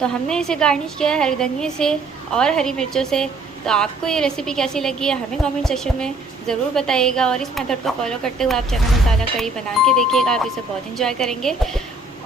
तो हमने इसे गार्निश किया है हरी धनिये से और हरी मिर्चों से। तो आपको ये रेसिपी कैसी लगी है हमें कमेंट सेक्शन में ज़रूर बताइएगा, और इस मेथड को फॉलो करते हुए आप चना मसाला कढ़ी बना के देखिएगा, आप इसे बहुत इंजॉय करेंगे।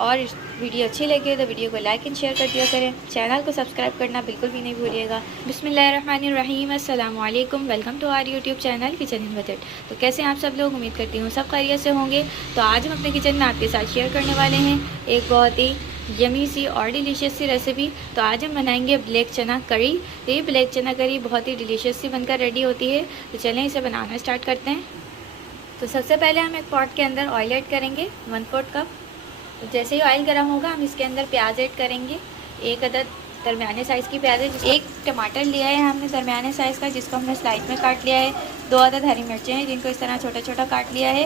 और वीडियो अच्छी लगे तो वीडियो को लाइक एंड शेयर कर दिया करें, चैनल को सब्सक्राइब करना बिल्कुल भी नहीं भूलिएगा। बिस्मिल्लाहिर्रहमानिर्रहीम, अस्सलाम वालेकुम, welcome to our YouTube channel kitchen in budget. तो कैसे हैं आप सब लोग, उम्मीद करती हूँ सब खैरियत से होंगे। तो आज हम अपने किचन में आपके साथ शेयर करने वाले हैं एक बहुत ही यमी सी और डिलीशियस सी रेसिपी। तो आज हम बनाएंगे ब्लैक चना करी। ये ब्लैक चना करी बहुत ही डिलीशियस सी बनकर रेडी होती है। तो चलें इसे बनाना स्टार्ट करते हैं। तो सबसे पहले हम एक पॉट के अंदर ऑयल ऐड करेंगे 1/4 कप। तो जैसे ही ऑयल गर्म होगा हम इसके अंदर प्याज ऐड करेंगे। एक अदद दरमियाने साइज़ की प्याज है। एक टमाटर लिया है हमने दरमियाने साइज़ का, जिसको हमने स्लाइस में काट लिया है। 2 अदद हरी मिर्चें हैं जिनको इस तरह छोटा छोटा काट लिया है,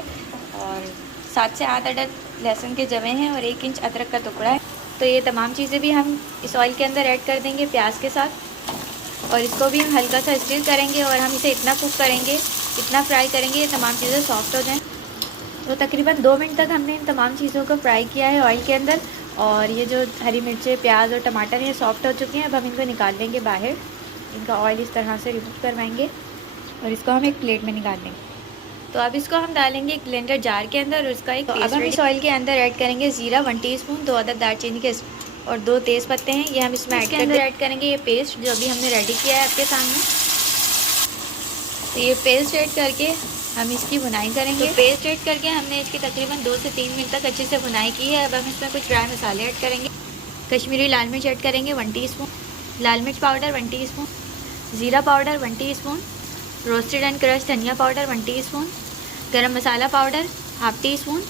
और 7 से 8 अदद लहसुन के जवे हैं, और 1 इंच अदरक का टुकड़ा है। तो ये तमाम चीज़ें भी हम इस ऑयल के अंदर ऐड कर देंगे प्याज के साथ, और इसको भी हम हल्का सा स्टीर करेंगे, और हम इसे इतना कुक करेंगे, इतना फ्राई करेंगे ये तमाम चीज़ें सॉफ्ट हो जाएं। तो तकरीबन 2 मिनट तक हमने इन तमाम चीज़ों को फ्राई किया है ऑयल के अंदर, और ये जो हरी मिर्चें प्याज और टमाटर ये सॉफ्ट हो चुके हैं। अब हम इनको निकाल लेंगे बाहर, इनका ऑयल इस तरह से रिमूव करवाएंगे, और इसको हम एक प्लेट में निकाल लेंगे। तो अब इसको हम डालेंगे एक ब्लेंडर जार के अंदर, और इसका एक पेस्ट। अब हम इस ऑयल के अंदर ऐड करेंगे ज़ीरा 1 टीस्पून, 2 अदद दालचीनी के और 2 तेज़ पत्ते हैं, ये हम इसमें ऐड करेंगे ये पेस्ट जो अभी हमने रेडी किया है आपके सामने। तो ये पेस्ट ऐड करके हम इसकी भुनाई करेंगे। तो पेस्ट ऐड करके हमने इसकी तकरीबन 2 से 3 मिनट तक अच्छे से भुनाई की है। अब हम इसमें कुछ ड्राई मसाले ऐड करेंगे। कश्मीरी लाल मिर्च ऐड करेंगे 1 टीस्पून, लाल मिर्च पाउडर 1 टीस्पून, ज़ीरा powder 1 teaspoon, roasted and crush धनिया पाउडर 1 टीस्पून, गरम मसाला पाउडर 1/2 टीस्पून,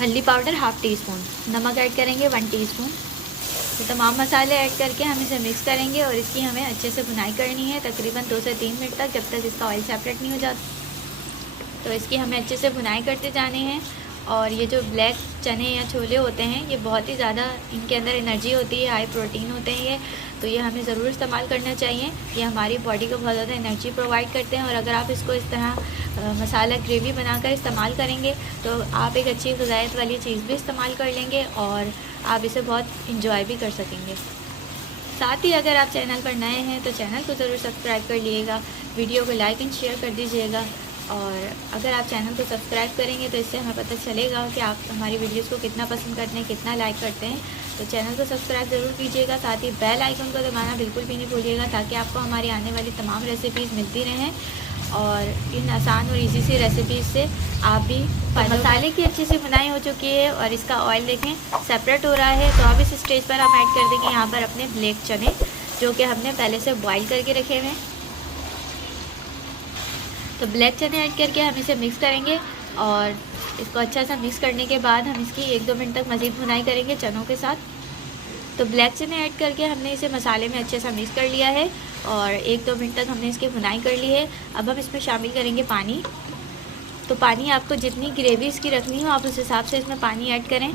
हल्दी पाउडर 1/2 टीस्पून, नमक ऐड करेंगे 1 टीस्पून। तो तमाम मसाले ऐड करके हम इसे मिक्स करेंगे, और इसकी हमें अच्छे से भुनाई करनी है तकरीबन 2 से 3 मिनट तक, जब तक इसका ऑयल सेपरेट नहीं हो जाता। तो इसकी हमें अच्छे से भुनाई करते जाने हैं। और ये जो ब्लैक चने या छोले होते हैं ये बहुत ही ज़्यादा, इनके अंदर एनर्जी होती है, हाई प्रोटीन होते हैं ये, तो ये हमें ज़रूर इस्तेमाल करना चाहिए। ये हमारी बॉडी को बहुत ज़्यादा एनर्जी प्रोवाइड करते हैं, और अगर आप इसको इस तरह मसाला ग्रेवी बनाकर इस्तेमाल करेंगे तो आप एक अच्छी ग़िज़ायत वाली चीज़ भी इस्तेमाल कर लेंगे, और आप इसे बहुत इंजॉय भी कर सकेंगे। साथ ही अगर आप चैनल पर नए हैं तो चैनल को ज़रूर सब्सक्राइब कर लीजिएगा, वीडियो को लाइक एंड शेयर कर दीजिएगा। और अगर आप चैनल को सब्सक्राइब करेंगे तो इससे हमें पता चलेगा कि आप हमारी वीडियोस को कितना पसंद करते हैं, कितना लाइक करते हैं। तो चैनल को सब्सक्राइब ज़रूर कीजिएगा, साथ ही बेल आइकन को दबाना बिल्कुल भी नहीं भूलिएगा, ताकि आपको हमारी आने वाली तमाम रेसिपीज़ मिलती रहें, और इन आसान और इजी सी रेसिपीज़ से आप भी मसाले की अच्छी सी भुनाई हो चुकी है, और इसका ऑयल देखें सेपरेट हो रहा है। तो अब इस स्टेज पर हम ऐड कर देंगे यहाँ पर अपने ब्लैक चने, जो कि हमने पहले से बॉयल करके रखे हुए हैं। तो ब्लैक चने ऐड करके हम इसे मिक्स करेंगे, और इसको अच्छा सा मिक्स करने के बाद हम इसकी 1-2 मिनट तक मज़ीद भुनाई करेंगे चनों के साथ। तो ब्लैक चने ऐड करके हमने इसे मसाले में अच्छे से मिक्स कर लिया है, और 1-2 मिनट तक हमने इसकी भुनाई कर ली है। अब हम इसमें शामिल करेंगे पानी। तो पानी आपको जितनी ग्रेवी इसकी रखनी हो आप उस हिसाब से इसमें पानी ऐड करें।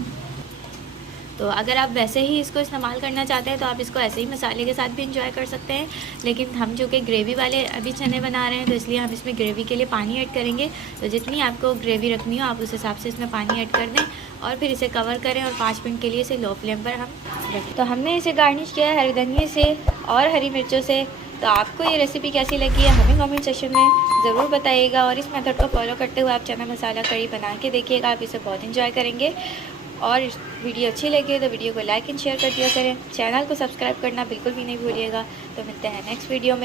तो अगर आप वैसे ही इसको इस्तेमाल करना चाहते हैं तो आप इसको ऐसे ही मसाले के साथ भी इंजॉय कर सकते हैं, लेकिन हम जो कि ग्रेवी वाले अभी चने बना रहे हैं तो इसलिए हम इसमें ग्रेवी के लिए पानी ऐड करेंगे। तो जितनी आपको ग्रेवी रखनी हो आप उस हिसाब से इसमें पानी ऐड कर दें, और फिर इसे कवर करें, और 5 मिनट के लिए इसे लो फ्लेम पर हम रखें। तो हमने इसे गार्निश किया है हरी धनिये से और हरी मिर्चों से। तो आपको ये रेसिपी कैसी लगी है हमें कमेंट सेक्शन में ज़रूर बताइएगा, और इस मेथड को फॉलो करते हुए आप चना मसाला कढ़ी बना के देखिएगा, आप इसे बहुत इंजॉय करेंगे। और वीडियो अच्छी लगे तो वीडियो को लाइक एंड शेयर कर दिया करें, चैनल को सब्सक्राइब करना बिल्कुल भी नहीं भूलिएगा। तो मिलते हैं नेक्स्ट वीडियो में।